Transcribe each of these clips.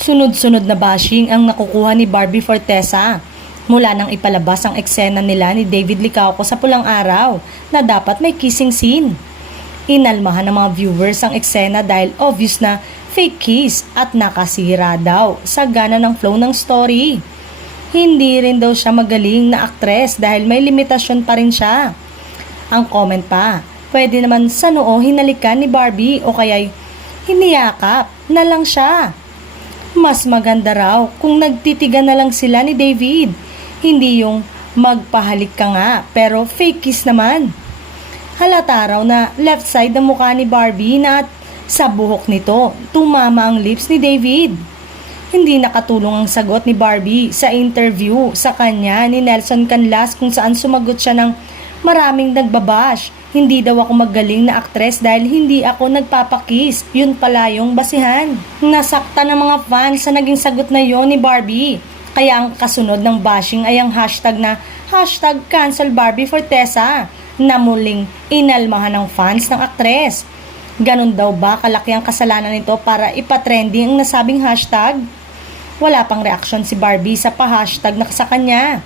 Sunod-sunod na bashing ang nakukuha ni Barbie Fortesa mula nang ipalabas ang eksena nila ni David Licauco sa Pulang Araw na dapat may kissing scene. Inalmahan ng mga viewers ang eksena dahil obvious na fake kiss at nakasira daw sa gana ng flow ng story. Hindi rin daw siya magaling na aktres dahil may limitasyon pa rin siya. Ang comment pa, pwede naman sa noo hinalikan ni Barbie o kaya'y hiniyakap na lang siya. Mas maganda raw kung nagtitigan na lang sila ni David, hindi yung magpahalik ka nga pero fake kiss naman. Halata raw na left side ng mukha ni Barbie na at sa buhok nito tumama ang lips ni David. Hindi nakatulong ang sagot ni Barbie sa interview sa kanya ni Nelson Canlas kung saan sumagot siya ng maraming nagbabash. Hindi daw ako magaling na aktres dahil hindi ako nagpapakiss. Yun pala yung basihan. Nasakta ng mga fans sa naging sagot na yon ni Barbie. Kaya ang kasunod ng bashing ay ang hashtag na #cancel Barbie Fortesa na muling inalmahan ng fans ng aktres. Ganon daw ba kalaki ang kasalanan nito para ipatrending ang nasabing hashtag? Wala pang reaksyon si Barbie sa pa-hashtag na sa kanya.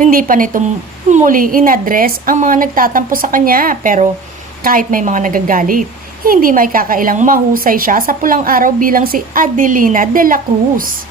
Hindi pa nito muli inadress ang mga nagtatampo sa kanya pero kahit may mga nagagalit, hindi may kakailang mahusay siya sa Pulang Araw bilang si Adelina de la Cruz.